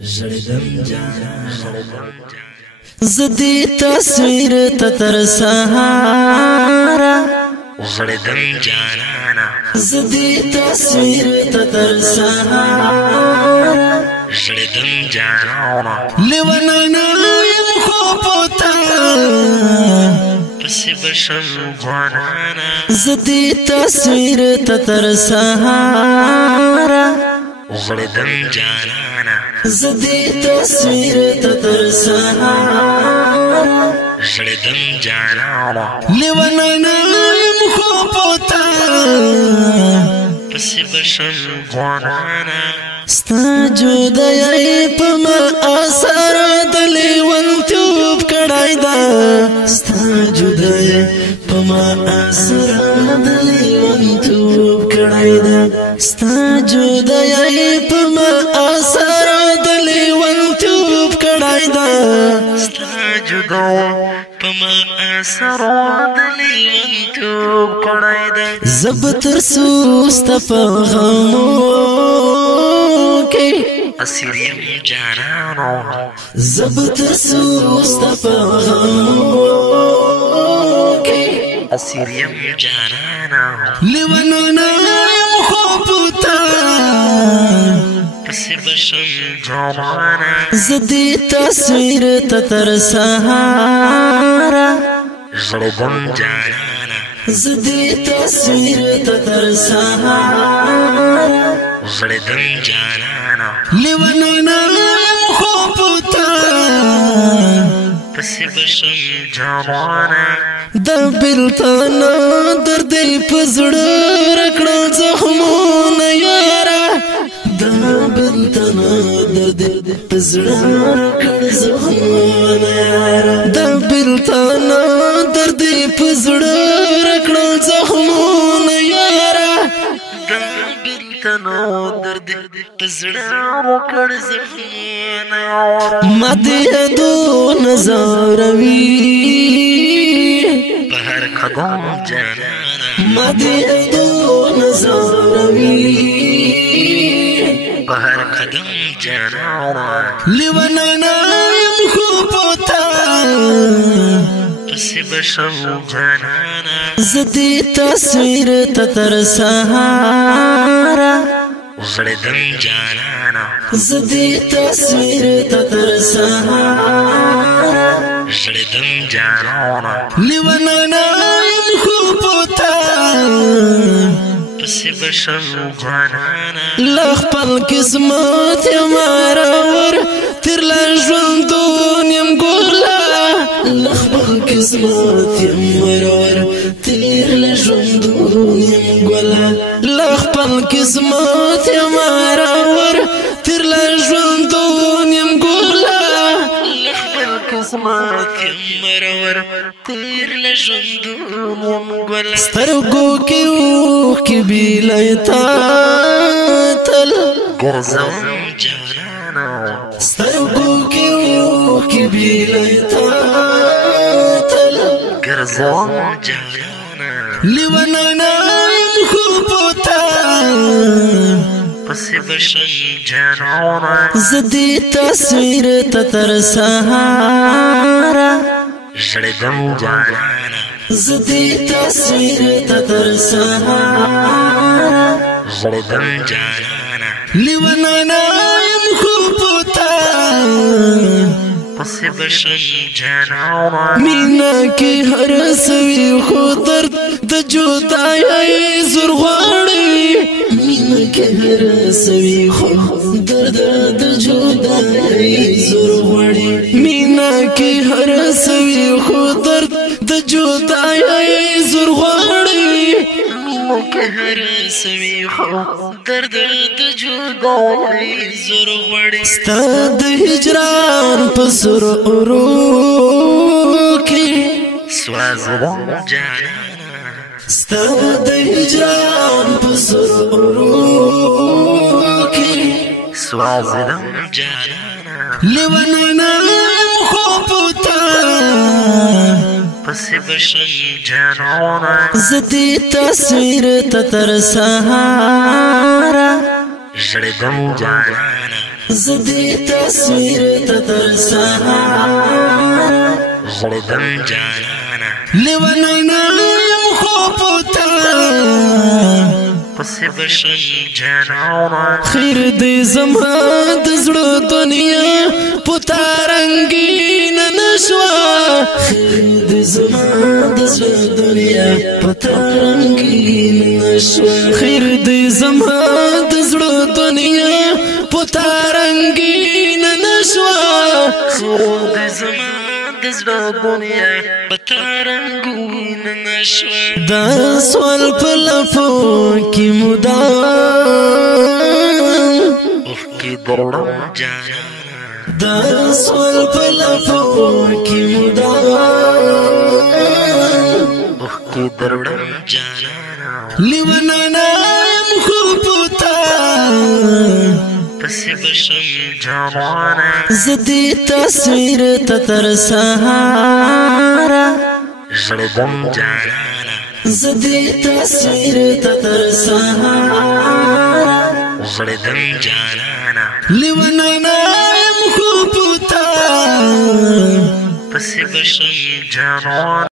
زړدم جانا زدی تصویر تتر سهارا زړدم جانا زدی تصویر تتر سهارا زړدم جانا لیوانا یم خوبوتا پس بشم جانا زدی تصویر تتر سهارا زړدم جانا زدی تصویر تتر سهارا زړدم جانا لیوانا یم خوبوتا پس بشم جانا ستا جدائی پما اثر د لیونتوب کړای دا ستا جدائی پما اثر د لیونتوب کړای دا ستا جدائی پما اثر د لیونتوب کړای دا ستا جدائی پما اثر د لیونتوب کړای دا زب تر سوست په غمو اسیریم جانانو زب تر سوست په غمو اسیریم جانانو لیوانونا یم خوبوتا پس بشم جانانا زدی تصویر تتر سهارا زړدم جانانا زدی تصویر تتر سهارا زړدم جانانا لیوانونا یم خوبوتا پس بشم جانانا دا بلتانا دردی پزړه رکړه زخمونه یارا دا بلتانا دردی پزړه رکړه زخمونه یارا دا بلتانا دردی پزړه رکړه زخمونه یارا تنو درد پزړه وکړ زخمونه مده دو نظروي په هر قدم جانانا مده دو نظروي په هر قدم جانانا لیوانا یم خوبوتا پس بشم جانانا زدی تصویر تتر سهارا زړدم جانانا زدی تصویر تتر سهارا زړدم جانانا لیوانا یم خوبوتا پس بشم جانانا لخپل قسمت یمارور تر لژوندون یم ګولا لخپل قسمت یمارور تر لژوندون یم ګولا لخپل قسمت یمارور تر لژوندون یم ګولا لخپل قسمت یمارور تر لژوندون یم ګولا سترګو کې اوښکې بیلایتا تل ګرځوم جانانا سترګو کې اوښکې بیلایتا تل ګرځوم جانانا لیوانا یم خوبوتا پس بشم جانانا زدی تصویر تتر سهارا زړدم جانانا زدی تصویر تتر سهارا زړدم جانانا لیوانا یم خوبوتا پس بشم جانانا مینا کی هر سوی خو درد د جدائی زور غواړي مینا کی هر سوی خو درد د جدائی زور غواړي مینا کی هر سوی خو درد د جدائی زور غواړي مینا کی هر سوی خو درد د جدائی زور غواړي ستا د هجران پسر اورو کې سوازم جانانا ستا د هجران پسر اورو کې سوازم جانانا لیوانا یم خوبوتا پس بشم جانانا زدی تصویر تتر سهارا زړدم جانانا زدي تصویر تتر سهار زړدم جانانا لیونینا یم خوبتا پس بشن جانانا خیر دی زما دزړه دنیا پتا رنگین نشوا خیر دی زما دزړه دنیا پتا رنگین نشوا خیر دی زما دزړه دنیا پتا رنگین نشوا خیر دی زما دزړه دنیا پتا رنگین نشوا دا سوال په لفو کې مدام اوف کې درړم جانا دا سوال په لفو کې مدام اوف کې درړم جانا لیونینا یم خوبتا پس بشم جانانا زدی تصویر تتر سهارا زړدم جانانا زدی تصویر تتر سهارا زړدم جانانا لیونینا یم خوبتا پس بشم جانانا